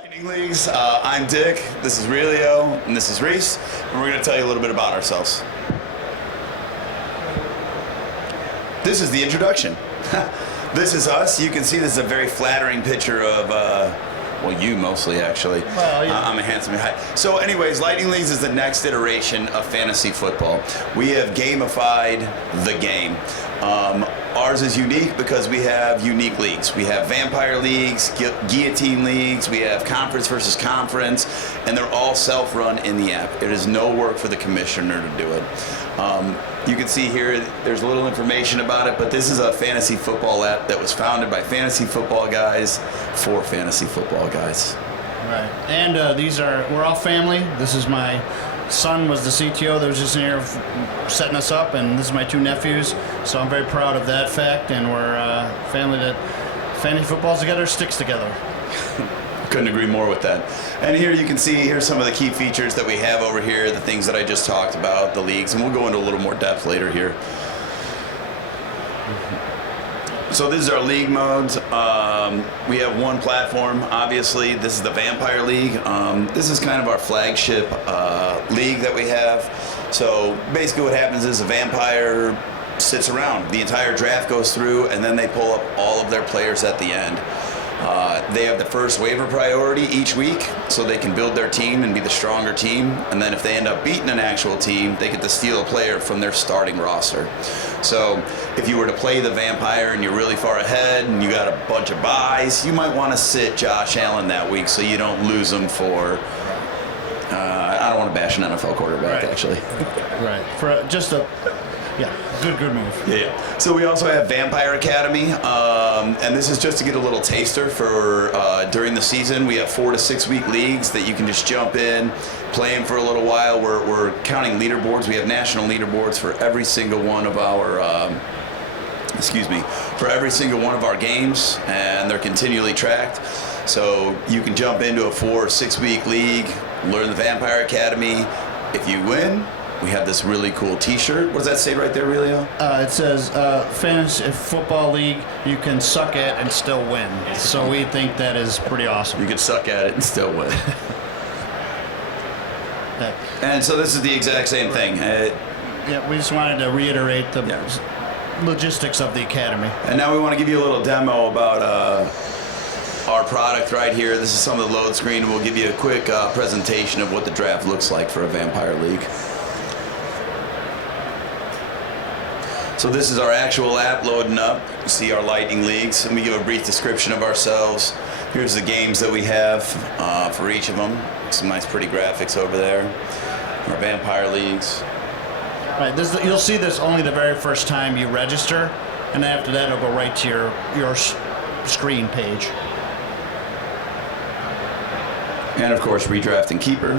Lightning Leagues. I'm Dick, this is Relio, and this is Reese, and we're going to tell you a little bit about ourselves. This is the introduction. This is us. You can see this is a very flattering picture of, well, you mostly, actually. Well, yeah. I'm a handsome guy. So anyways, Lightning Leagues is the next iteration of fantasy football. We have gamified the game. Ours is unique because we have unique leagues. We have vampire leagues, guillotine leagues, we have conference versus conference, and they're all self-run in the app. It is no work for the commissioner to do it. You can see here, there's a little information about it, but this is a fantasy football app that was founded by fantasy football guys for fantasy football guys. Right. And we're all family. This is my son was the CTO that was just in here setting us up, and this is my two nephews. So I'm very proud of that fact, and we're a family that fantasy football's together, sticks together. Couldn't agree more with that. And here you can see, here's some of the key features that we have over here, the things that I just talked about, the leagues, and we'll go into a little more depth later here. So this is our league modes. We have one platform, obviously. This is the Vampire League. This is kind of our flagship league that we have. So basically what happens is a vampire sits around. The entire draft goes through, and then they pull up all of their players at the end. They have the first waiver priority each week, so they can build their team and be the stronger team. And then if they end up beating an actual team, they get to steal a player from their starting roster. So if you were to play the vampire and you're really far ahead and you got a bunch of buys, you might want to sit Josh Allen that week so you don't lose him for, I don't want to bash an NFL quarterback, Right. Actually. Right. For just a, yeah, good move. Yeah. So we also have Vampire Academy, and this is just to get a little taster for during the season. We have 4 to 6 week leagues that you can just jump in, play them for a little while. We're counting leaderboards. We have national leaderboards for every single one of our, for every single one of our games, and they're continually tracked. So you can jump into a 4 or 6 week league, learn the Vampire Academy. If you win, we have this really cool T-shirt. What does that say right there, Relio? It says fantasy football league you can suck at and still win. So we think that is pretty awesome. You can suck at it and still win. Yeah. And so this is the exact same thing. Yeah, we just wanted to reiterate the logistics of the academy. And now we want to give you a little demo about our product right here. This is some of the load screen. We'll give you a quick presentation of what the draft looks like for a Vampire League. So this is our actual app loading up. You see our Lightning Leagues. Let me give a brief description of ourselves. Here's the games that we have for each of them. Some nice pretty graphics over there. Our Vampire Leagues. Right, you'll see this only the very first time you register, and then after that it'll go right to your screen page. And of course, redraft and keeper.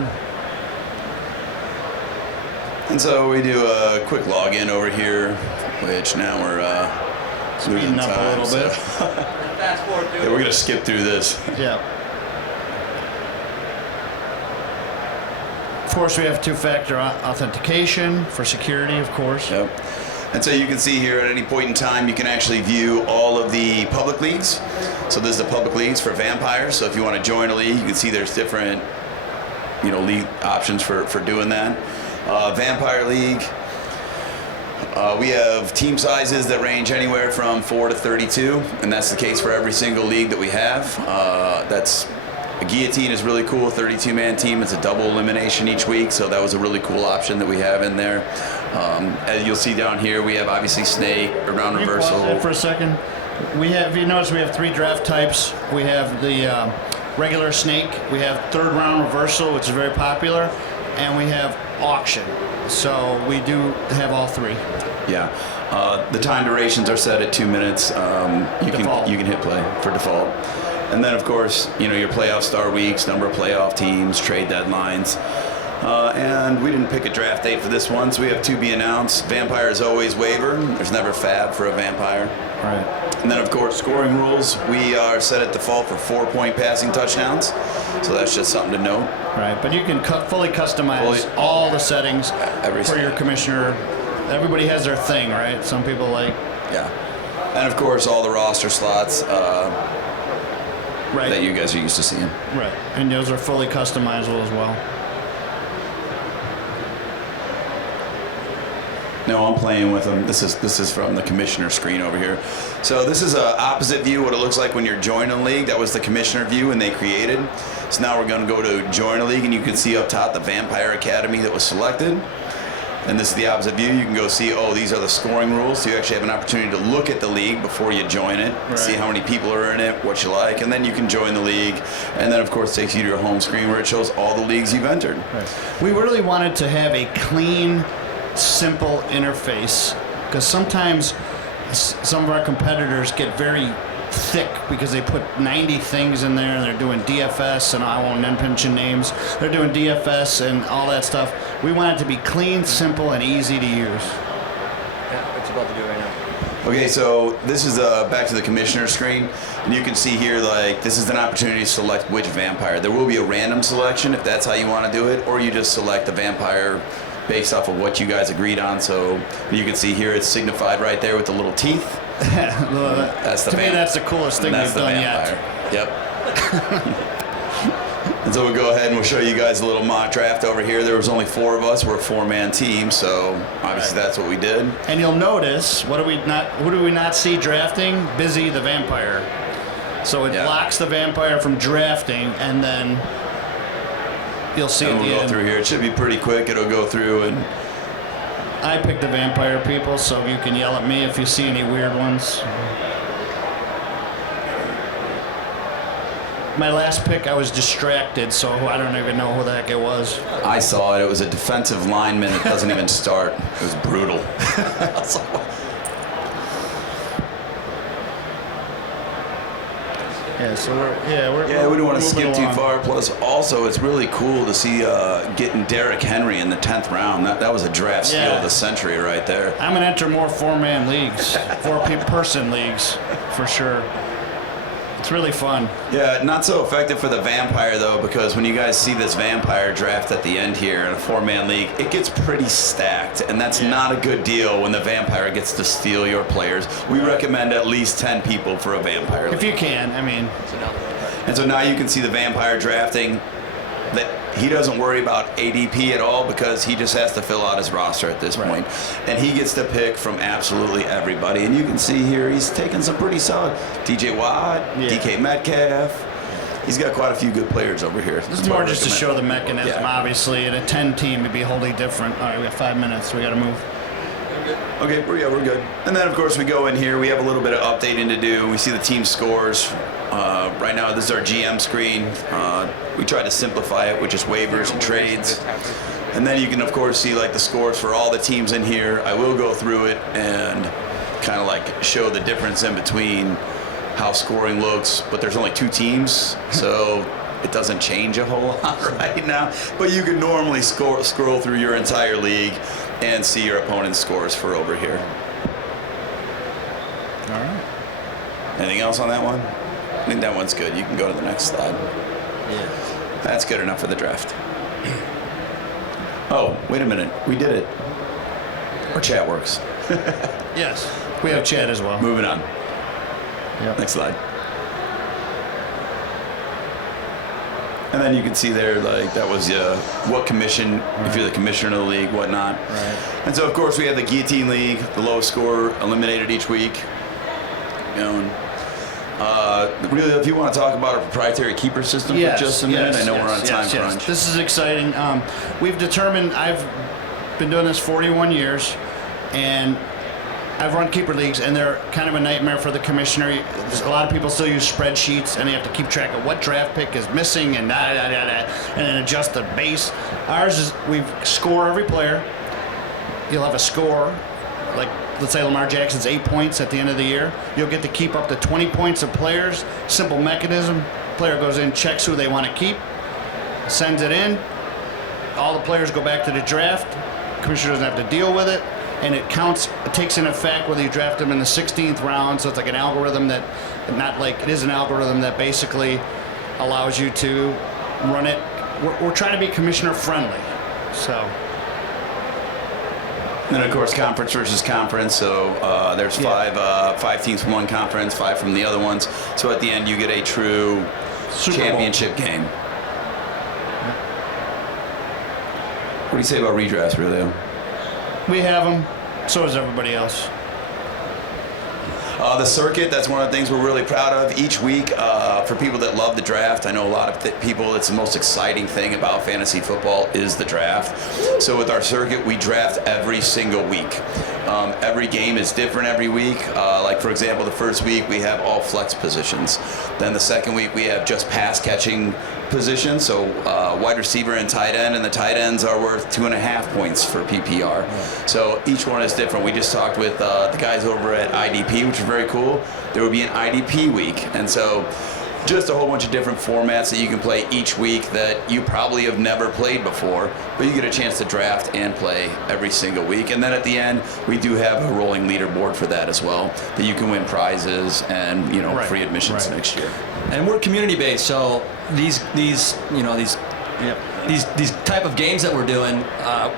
And so we do a quick login over here, which now we're speeding up a little bit. Yeah, we're gonna skip through this. Yeah. Of course, we have two-factor authentication for security, of course. Yep. And so you can see here at any point in time, you can actually view all of the public leagues. So this is the public leagues for vampires. So if you want to join a league, you can see there's different, league options for doing that. Vampire League. We have team sizes that range anywhere from 4 to 32, and that's the case for every single league that we have. A guillotine is really cool, 32-man team. It's a double elimination each week, so that was a really cool option that we have in there. As you'll see down here, we have obviously snake, around reversal. Pause that for a second. If you notice, we have 3 draft types. We have the regular snake. We have third round reversal, which is very popular, and we have auction. So we do have all 3. Yeah. The time durations are set at 2 minutes. You can hit play for default. And then, of course, your playoff star weeks, number of playoff teams, trade deadlines. And we didn't pick a draft date for this one, so we have to be announced. Vampire is always waiver. There's never fab for a vampire. Right. And then, of course, scoring rules. We are set at default for 4-point passing touchdowns. So that's just something to note. Right, but you can fully customize all the settings for your commissioner. Everybody has their thing, right? Some people like... Yeah. And, of course, all the roster slots. Right. that you guys are used to seeing. Right. And those are fully customizable as well. No, I'm playing with them. This is from the commissioner screen over here. So this is a opposite view, what it looks like when you're joining a league. That was the commissioner view and they created. So now we're going to go to join a league, and you can see up top the Vampire Academy that was selected. And this is the opposite view. You can go see, oh, these are the scoring rules. So you actually have an opportunity to look at the league before you join it, right. See how many people are in it, what you like, and then you can join the league. And then, of course, it takes you to your home screen where it shows all the leagues you've entered. Right. We really wanted to have a clean, simple interface, because sometimes some of our competitors get very thick because they put 90 things in there and they're doing DFS, and I won't mention names. They're doing DFS and all that stuff. We want it to be clean, simple, and easy to use. Yeah, what you about to do right now? Okay, so this is back to the commissioner screen, and you can see here, like, this is an opportunity to select which vampire. There will be a random selection if that's how you want to do it, or you just select the vampire based off of what you guys agreed on. So you can see here it's signified right there with the little teeth. That's the to me, that's the coolest thing we've done vampire. yet. Yep. And so we'll go ahead and we'll show you guys a little mock draft over here. There was only 4 of us. We're a 4-man team, so obviously that's what we did. And you'll notice, what do we not see drafting? Busy the vampire. So it blocks the vampire from drafting, and then you'll see and at the we'll go end. through here. It should be pretty quick. It'll go through, and I picked the vampire people, so you can yell at me if you see any weird ones. My last pick, I was distracted, so I don't even know who the heck it was. I saw it. It was a defensive lineman that doesn't even start. It was brutal. Yeah, so we don't want to skip too along. far. Plus, also, it's really cool to see getting Derrick Henry in the 10th round. That was a draft steal of the century right there. I'm going to enter more 4-man leagues, 4-person leagues, for sure. It's really fun. Yeah, not so effective for the vampire, though, because when you guys see this vampire draft at the end here in a 4-man league, it gets pretty stacked, and that's not a good deal when the vampire gets to steal your players. We recommend at least 10 people for a vampire league. If you can, I mean. And so now you can see the vampire drafting, that he doesn't worry about ADP at all because he just has to fill out his roster at this point. And he gets to pick from absolutely everybody. And you can see here he's taking some pretty solid TJ Watt, DK Metcalf. He's got quite a few good players over here. This is more just to show the mechanism, obviously. In a 10 team, it'd be wholly different. All right, we got 5 minutes, so we got to move. Okay, we're good. And then, of course, we go in here. We have a little bit of updating to do. We see the team scores. Right now, this is our GM screen. We try to simplify it with just waivers and trades. And then you can, of course, see like the scores for all the teams in here. I will go through it and kind of like show the difference in between how scoring looks. But there's only 2 teams, so it doesn't change a whole lot right now. But you can normally scroll through your entire league and see your opponent's scores for over here. All right. Anything else on that one? I think that one's good. You can go to the next slide. Yeah. That's good enough for the draft. Oh, wait a minute. We did it. Our chat works. Yes, we have chat as well. Moving on. Yep. Next slide. And then you can see there, like, that was what commission, if you're the commissioner of the league, whatnot. Right. And so, of course, we have the Guillotine League, the lowest score eliminated each week. You know, really, if you want to talk about our proprietary keeper system for just a minute, I know we're on a time crunch. This is exciting. We've determined, I've been doing this 41 years, and I've run keeper leagues, and they're kind of a nightmare for the commissioner. A lot of people still use spreadsheets, and they have to keep track of what draft pick is missing, and and then adjust the base. Ours is, we score every player. You'll have a score, like let's say Lamar Jackson's 8 points at the end of the year. You'll get to keep up to 20 points of players. Simple mechanism. Player goes in, checks who they want to keep, sends it in. All the players go back to the draft. Commissioner doesn't have to deal with it. And it counts, it takes in effect whether you draft them in the 16th round. So it's like an algorithm that, not like, it is an algorithm that basically allows you to run it. We're trying to be commissioner friendly. So. Then of course conference versus conference. So there's five teams from one conference, 5 from the other ones. So at the end you get a true Super Bowl. championship game. What do you say about redrafts, Relio? We have them. So does everybody else. The circuit, that's one of the things we're really proud of each week. For people that love the draft, I know a lot of people, it's the most exciting thing about fantasy football is the draft. So with our circuit, we draft every single week. Every game is different every week. Like for example, the first week we have all flex positions. Then the second week we have just pass catching positions, so wide receiver and tight end, and the tight ends are worth 2.5 points for PPR. So each one is different. We just talked with the guys over at IDP, which is very cool. There will be an IDP week, and so just a whole bunch of different formats that you can play each week that you probably have never played before, but you get a chance to draft and play every single week. And then at the end, we do have a rolling leaderboard for that as well, that you can win prizes and free admissions next year. And we're community based, so these type of games that we're doing,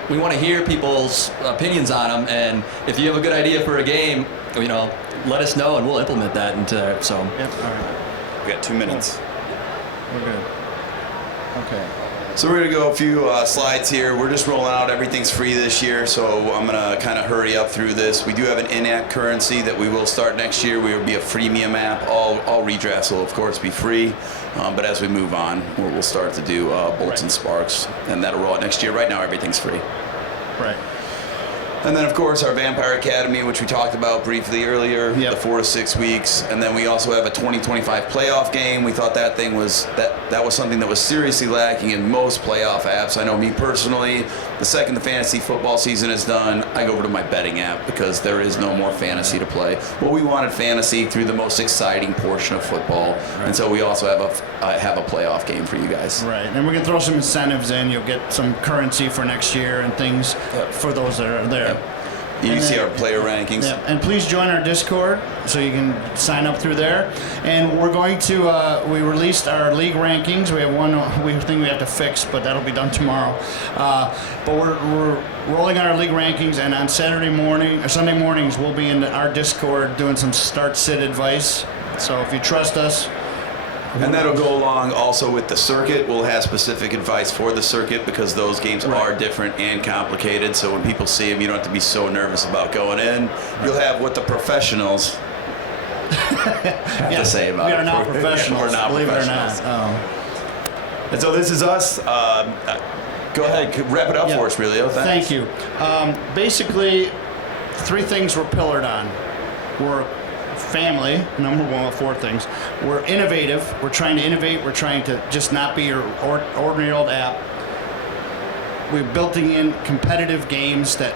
we want to hear people's opinions on them. And if you have a good idea for a game, let us know and we'll implement that into. So. Yep. All right. We got 2 minutes. We're good. Okay. So we're going to go a few slides here. We're just rolling out. Everything's free this year, so I'm going to kind of hurry up through this. We do have an in-app currency that we will start next year. We will be a freemium app. All redrafts will, of course, be free. But as we move on, we'll start to do bolts and sparks, and that'll roll out next year. Right now, everything's free. Right. And then, of course, our Vampire Academy, which we talked about briefly earlier, the 4 to 6 weeks. And then we also have a 2025 playoff game. We thought that thing was that was something that was seriously lacking in most playoff apps. I know me personally, the second the fantasy football season is done, I go over to my betting app because there is no more fantasy to play. Well, we wanted fantasy through the most exciting portion of football, and so we also have a playoff game for you guys. Right, and we're gonna throw some incentives in. You'll get some currency for next year and things for those that are there. You can see our player rankings. Yeah, and please join our Discord so you can sign up through there. And we're going to, we released our league rankings. We have one thing we have to fix, but that'll be done tomorrow. But we're rolling out our league rankings, and on Saturday morning or Sunday mornings, we'll be in our Discord doing some start-sit advice. So if you trust us. And that'll go along also with the circuit. We'll have specific advice for the circuit because those games are different and complicated. So when people see them, you don't have to be so nervous about going in. You'll have what the professionals have to say about it. We are not professionals. We're not believe professionals. it or not. And so this is us. Go ahead, wrap it up for us, Relio. Thanks. Thank you. Basically, 3 things we're pillared on. We're family, number 1 of 4 things. We're innovative. We're trying to innovate. We're trying to just not be your ordinary old app. We're building in competitive games that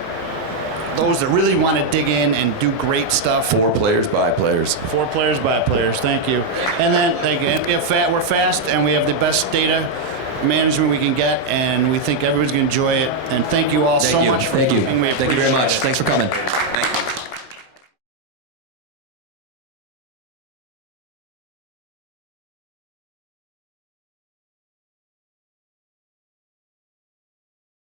those that really want to dig in and do great stuff. 4 players by players. 4 players by players. Thank you. And then we're fast and we have the best data management we can get, and we think everyone's going to enjoy it. And thank you all so much for coming. Thank you very much. Thanks for coming.